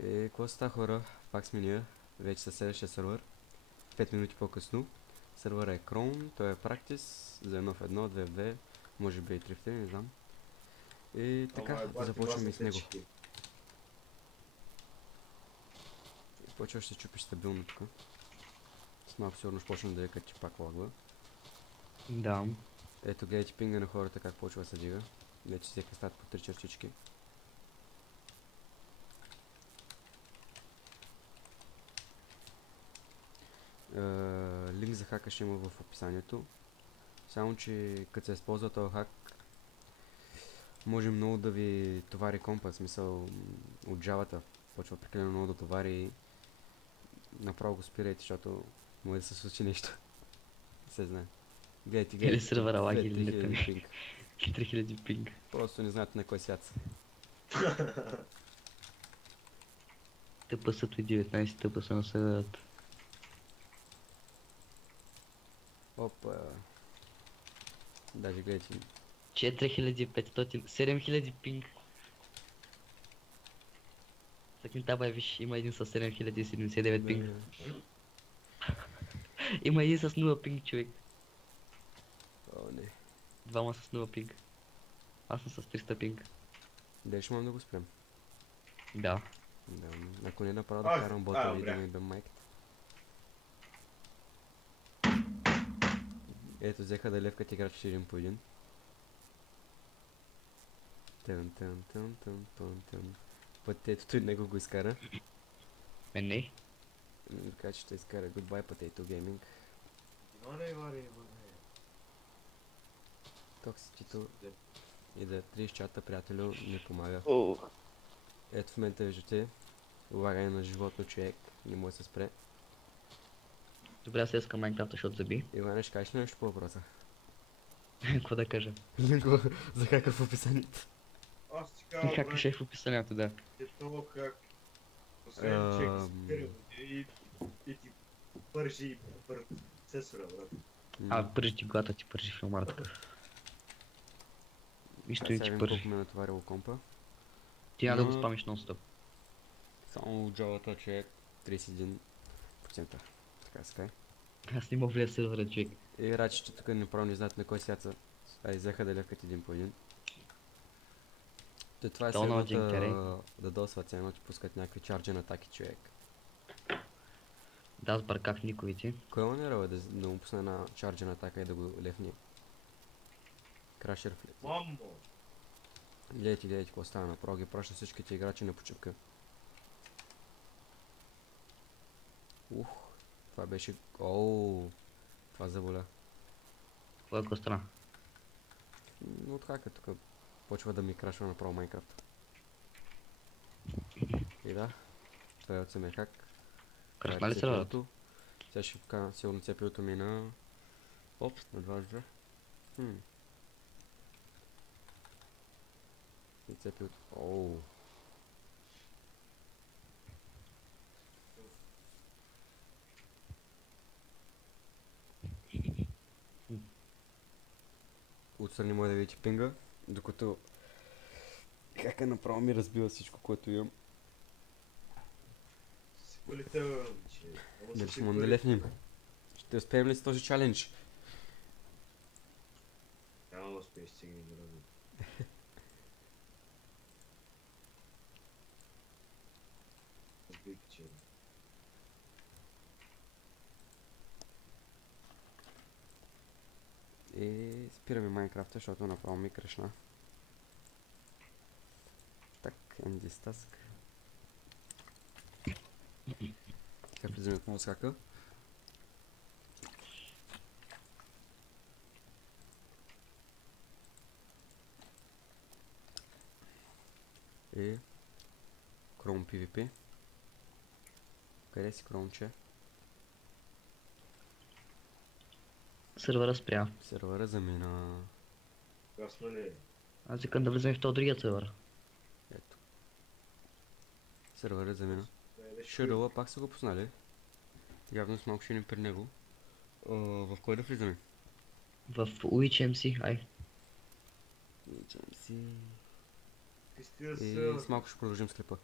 Какво става, хора? Пак сме ние, вече със следващия сервер. 5 минути по-късно. Сервера е Chrome, той е Practice за 1 в 1, 2 в 2, може би и 3 в 3, не знам. И така, започваме с него. Почваш се чупиш стабилно тук. С малко сигурно ще почна да като ти пак лагва. Да. Ето гледайте пинга на хората как почва да се дига. Вече всеки стават по 3 черчички. Линк за хака ще има в описанието. Само че като се използва този хак, може много да ви товари компа, в смисъл от джавата. Почва прекалено много да товари и направо го спирайте, защото може да се случи нещо. Не се знае. Гледайте, Или сервера лаги или не 3000 пинг. 3000 пинг. Просто не знаете на кой свят са. ТПС-то и 19 ТПС на серверът. Опа. Даже гледайте. 4500, 7000 пинг. Таким таба, виж, има един с 7079 пинг. Има един с 0 пинг, човек. О, не. Двама с 0 пинг. Аз съм с 300 пинг. Дали ще мога да го спрям? Да. Да, ако не направо да карам бота и да ми бе майката. Ето, взеха да левкат играчите един по един. Тън. Пътетото и него го изкара. Мен не. Така че ще изкара Goodbye Potato Gaming. Токситито и да 30 чата, приятелю, не помага. Ето в момента виждате улагане на животно човек, не може да се спре. Добре, аз искам Майнкрафта, защото заби. Иване, ще кажеш ли нещо по въпроса? Какво да кажа? Линко за хака в описанието. Аз ти казвам, Как пише в описанието, да. че това как освен че ги спира и ти пържи процесора, брат. Пържи ти глата, ти пържи филмарата. Нищо не Сега ти видим пържи. колко ме е натоварило компа. Ти няма да го спамиш нон-стоп. Само джавата човек 31%. Така ска. Аз не мога влия в сервера, човек. И рачите тук направо не знаят на кой свят са. Взеха да левкат един по един. Това е следвата да досва цено, ти пускат някакви чарджен атаки човек. Да, аз бърках никовите. Кой манера е да му пусне една чарджен атака и да го лефни? Крашер флип. Мамо! Гледайте какво става направо, ги праща всичките играчи на почивка. Това беше... Ооо, това заболя. Кой е страна? От хака тук почва да ми крашва направо Майнкрафт. И да, това е от самия хак. Крашна ли серверът? Сега ще вкана сигурно цепилото ми на... Опс, на 22. И цепилото... Ооо. Отстрани може да видите пинга, докато хака направо ми разбива всичко, което имам. Си полетел, че... Дали ще можем да лефнем? Ще успеем ли с този чалендж? Няма да успееш сега да разум. Разбих, че... И спираме Майнкрафта, защото направо ми крашна. Так, end this task. Така влизаме отново с хака. И... Chrome PvP. Къде си, Chrome-че? Сервера спря. Сервера замина. Ясно ли е? Аз викам да влизаме в този другия сервер. Ето. Сервера замина. Ширила пак са го познали. Явно с малко ще ни при него. В кой да влизаме? В UHMC, ай. UHMC. Кристина И с малко ще продължим с клипа.